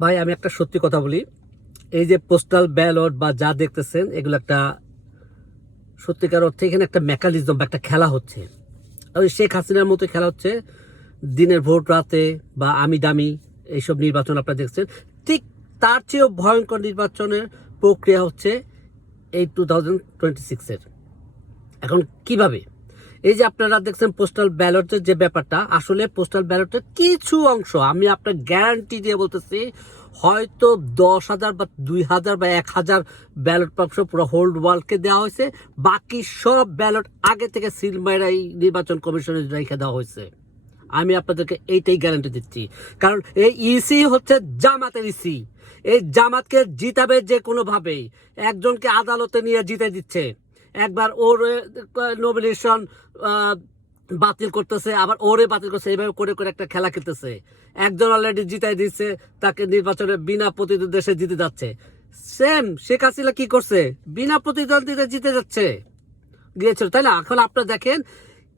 ভাই, আমি একটা সত্যি কথা বলি। এই যে পোস্টাল ব্যালট বা যা দেখতেছেন, এগুলো একটা সত্যিকার অর্থে এখানে একটা মেকানিজম বা একটা খেলা হচ্ছে। ওই শেখ হাসিনার মতো খেলা হচ্ছে। দিনের ভোট রাতে বা আমি দামি এইসব নির্বাচন আপনারা দেখছেন। ঠিক তার চেয়েও ভয়ঙ্কর নির্বাচনের প্রক্রিয়া হচ্ছে এই টু থাউজেন্ড টোয়েন্টি সিক্সের এখন কীভাবে? এই যে আপনারা দেখছেন পোস্টাল ব্যালটের যে ব্যাপারটা, আসলে পোস্টাল ব্যালটের কিছু অংশ, আমি আপনার গ্যারান্টি দিয়ে বলতেছি, হয়তো দশ হাজার বা দুই হাজার বা এক হাজার ব্যালট বাক্স পুরো হোল্ড ওয়ার্ল্ডকে দেওয়া হয়েছে। বাকি সব ব্যালট আগে থেকে সিল মাইরা এই নির্বাচন কমিশনে রেখে দেওয়া হয়েছে। আমি আপনাদেরকে এইটাই গ্যারান্টি দিচ্ছি। কারণ এই ইসি হচ্ছে জামাতের ইসি এই জামাতকে জিতাবে যে কোনোভাবেই। একজনকে আদালতে নিয়ে জিতে দিচ্ছে। একবার ওর নমিনেশন বাতিল করতেছে, আবার ওরে বাতিল করছে, এইভাবে করে করে একটা খেলা খেলতেছে। একজন অলরেডি জিতাই দিচ্ছে তাকে নির্বাচনে বিনা প্রতিদ্বন্দ্বী জিতে যাচ্ছে। সেম শেখ হাসিনা কি করছে? বিনা প্রতিদ্বন্দ্বিতা জিতে যাচ্ছে। গিয়েছিল, তাই না? এখন আপনারা দেখেন,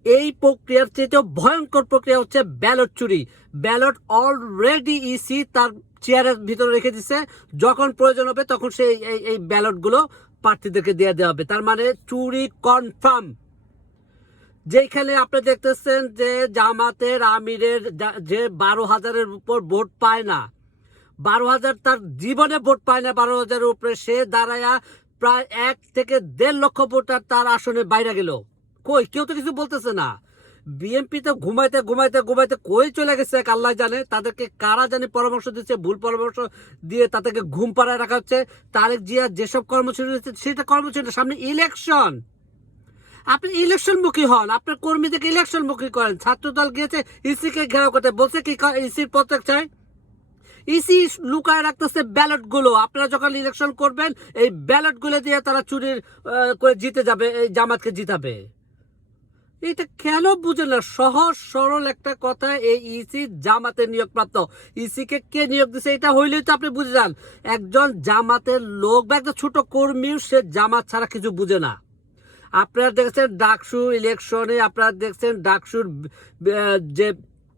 এই প্রক্রিয়ার চেয়েও ভয়ঙ্কর প্রক্রিয়া হচ্ছে ব্যালট চুরি। ব্যালট অলরেডি ইসি তার চেয়ারের ভিতরে রেখে দিচ্ছে যখন প্রয়োজন হবে, তখন সেই এই এই ব্যালটগুলো প্রার্থীদেরকে দিয়ে দেওয়া হবে। তার মানে চুরি কনফার্ম যেখানে আপনি দেখতেছেন যে জামাতের আমিরের যে বারো হাজারের উপর ভোট পায় না, বারো হাজার তার জীবনে ভোট পায় না, বারো হাজারের উপরে সে দাঁড়ায়া প্রায় এক থেকে দেড় লক্ষ ভোটার তার আসনে বাইরে গেল। কই? কেউ তো কিছু বলতেছে না। বিএনপি তো ঘুমাইতে ঘুমাইতে ঘুমাইতে কই চলে গেছে এক আল্লাহ জানে। তাদেরকে কারা জানে পরামর্শ দিচ্ছে, ভুল পরামর্শ দিয়ে তাদেরকে ঘুম পাড়ায় রাখা হচ্ছে। তারেক জিয়া যেসব কর্মসূচি দিচ্ছে, সেটা কর্মসূচি সামনে ইলেকশন আপনি ইলেকশন মুখী হন, আপনার কর্মীদেরকে ইলেকশন মুখী করেন। ছাত্রদল গিয়েছে, ইসিকে ঘেরাও করতে, বলছে কি ইসির পদত্যাগ চাই। ইসি লুকায় রাখতেছে ব্যালটগুলো আপনারা যখন ইলেকশন করবেন, এই ব্যালটগুলো দিয়ে তারা চুরির করে জিতে যাবে, এই জামাতকে জিতাবে। এটা কেন বুঝে না? সহজ, সরল একটা কথা এই ইসি নিয়োগ নিয়োগপ্রাপ্ত। ইসিকে কে নিয়োগ দিছে এটা হইলেই তো আপনি বুঝে যান। একজন জামাতের লোক বা একটা ছোট কর্মীও সে জামাত ছাড়া কিছু বুঝে না। আপনারা দেখছেন ডাকসু ইলেকশনে, আপনারা দেখছেন ডাকসুর যে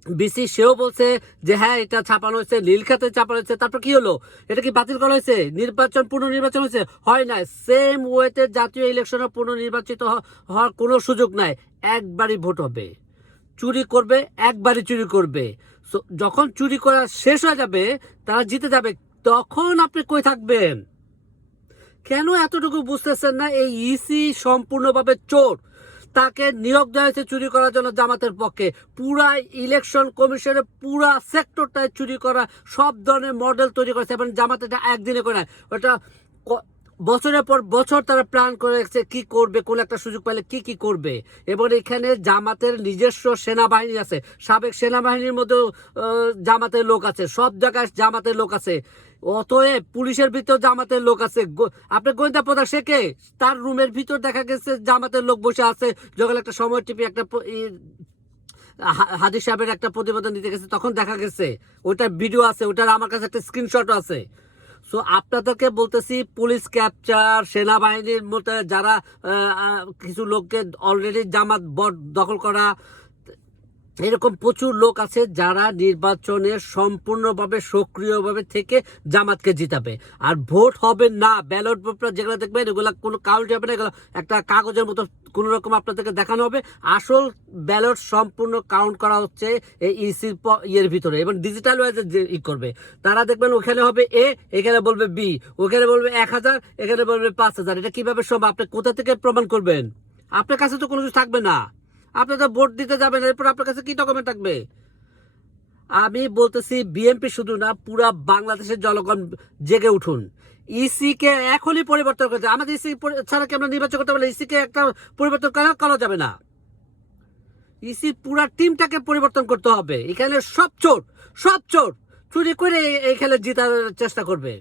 বিসি সেও বলছে যে হ্যাঁ এটা ছাপানো হয়েছে নীলখাতে ছাপানো হয়েছে তারপর কি হলো? এটা কি বাতিল করা হয়েছে? নির্বাচন পুনর্নির্বাচন হয়েছে? হয় না সেম ওয়েতে জাতীয় ইলেকশনে পুনর্নির্বাচিত হওয়ার কোনো সুযোগ নাই। একবারই ভোট হবে। চুরি করবে একবারই চুরি করবে। So, যখন চুরি করা শেষ হয়ে যাবে তারা জিতে যাবে। তখন আপনি কই থাকবেন? কেন এতটুকু বুঝতেছেন না? এই ইসি সম্পূর্ণভাবে চোর। তাকে নিয়োগ দেওয়া হয়েছে চুরি করার জন্য জামাতের পক্ষে। পুরা ইলেকশন কমিশনের পুরা সেক্টরটায় চুরি করা সব ধরনের মডেল তৈরি করেছে এবং জামাতে একদিনে করে ওটা বছরের পর বছর তারা প্ল্যান করে রেখেছে কি করবে, কোন একটা সুযোগ পেলে কি কি করবে। এবং এখানে জামাতের নিজস্ব সেনাবাহিনী আছে। সাবেক সেনাবাহিনীর মধ্যেও জামাতের লোক আছে। সব জায়গায় জামাতের লোক আছে। অতএব পুলিশের ভিতর জামাতের লোক আছে। আপনি গোয়েন্দা প্রধান শেখে তার রুমের ভিতর দেখা গেছে জামাতের লোক বসে আছে। যখন একটা সময় টিপি একটা প- ই- হা- হাজির সাহেবের একটা প্রতিবেদন দিতে গেছে, তখন দেখা গেছে। ওটার ভিডিও আছে ওটার আমার কাছে একটা স্ক্রিনশট আছে। সো আপনাদেরকে বলতেছি পুলিশ ক্যাপচার সেনাবাহিনীর মধ্যে যারা কিছু লোককে অলরেডি জামাত বট দখল করা এরকম প্রচুর লোক আছে যারা নির্বাচনে সম্পূর্ণভাবে সক্রিয়ভাবে থেকে জামাতকে জিতাবে। আর ভোট হবে না, ব্যালট পেপার যেগুলো দেখবেন, এগুলো কোনো কাউন্ট হবে না, এগুলো একটা কাগজের মতো কোন রকম আপনাদেরকে দেখানো হবে। আসল ব্যালট সম্পূর্ণ কাউন্ট করা হচ্ছে এই ইসির ইয়ের ভিতরে এবং ডিজিটাল ওয়াইজে যে ই করবে। তারা দেখবেন ওখানে হবে এ, এখানে বলবে বি, ওখানে বলবে এক হাজার, এখানে বলবে পাঁচ হাজার। এটা কীভাবে সম্ভব? আপনি কোথা থেকে প্রমাণ করবেন? আপনার কাছে তো কোনো কিছু থাকবে না। আপনি তো ভোট দিতে যাবেন, এরপর আপনার কাছে কি ডকুমেন্ট থাকবে? আমি বলতেছি বিএনপি শুধু না, পুরা বাংলাদেশের জনগণ জেগে উঠুন। ইসি কে এখনই পরিবর্তন করতে আমাদের ইসি ছাড়া কি আমরা নির্বাচন করতে পারলে ইসি কে একটা পরিবর্তন করা করা যাবে না। ইসি পুরা টিমটাকে পরিবর্তন করতে হবে। এখানে সব চোর সব চোর। চুরি করে এই খেলে জেতার চেষ্টা করবে।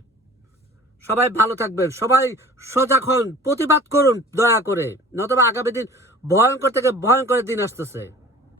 সবাই ভালো থাকবেন। সবাই সজাগ হন। প্রতিবাদ করুন, দয়া করে। নতুবা আগামী দিন ভয়ঙ্কর থেকে ভয়ঙ্কর দিন আসতেছে।